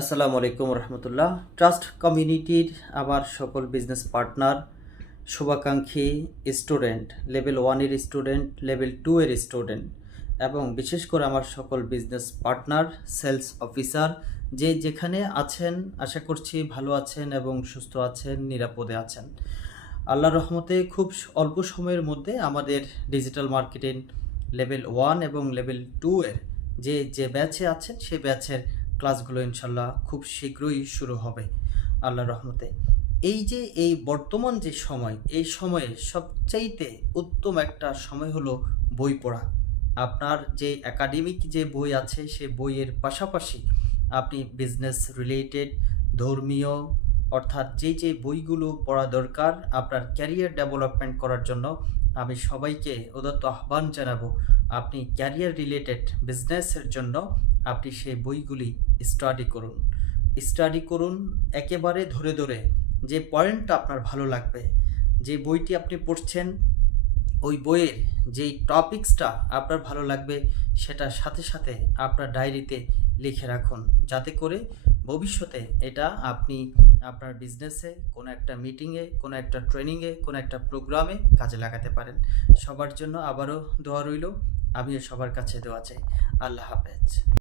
আসসালামু আলাইকুম রহমতুল্লাহ। ট্রাস্ট কমিউনিটির আমার সকল বিজনেস পার্টনার, শুভাকাঙ্ক্ষী স্টুডেন্ট, লেভেল 1-এর স্টুডেন্ট, লেভেল 2-এর স্টুডেন্ট এবং বিশেষ করে আমার সকল বিজনেস পার্টনার, সেলস অফিসার যে যেখানে আছেন, আশা করছি ভালো আছেন এবং সুস্থ আছেন, নিরাপদে আছেন। আল্লাহর রহমতে খুব অল্প সময়ের মধ্যে আমাদের ডিজিটাল মার্কেটিং লেভেল 1 এবং লেভেল 2 এর যে ব্যাচে আছেন সেই ব্যাচের ক্লাসগুলো ইনশাল্লাহ খুব শীঘ্রই শুরু হবে আল্লাহর রহমতে। এই বর্তমান যে সময়, এই সময়ে সবচাইতে উত্তম একটা সময় হলো বই পড়া। আপনার যে একাডেমিক যে বই আছে সেই বইয়ের পাশাপাশি আপনি বিজনেস রিলেটেড, ধর্মীয়, অর্থাৎ যে বইগুলো পড়া দরকার আপনার ক্যারিয়ার ডেভেলপমেন্ট করার জন্য, আমি সবাইকে উদাত্ত আহ্বান জানাবো আপনি ক্যারিয়ার রিলেটেড বিজনেসের জন্য আপনি সেই বইগুলি স্টাডি করুন একেবারে ধরে ধরে। যে পয়েন্টটা আপনার ভালো লাগবে, যে বইটি আপনি পড়ছেন, ওই বইয়ের যেই টপিক্সটা আপনার ভালো লাগবে সেটা সাথে সাথে আপনার ডায়েরিতে লিখে রাখুন, যাতে করে ভবিষ্যতে এটা আপনি আপনার বিজনেসে, কোনো একটা মিটিংয়ে, কোনো একটা ট্রেনিংয়ে, কোনো একটা প্রোগ্রামে কাজে লাগাতে পারেন। সবার জন্য আবারও দোয়া রইল, আমিও সবার কাছে দোয়া চাই। আল্লাহ হাফেজ।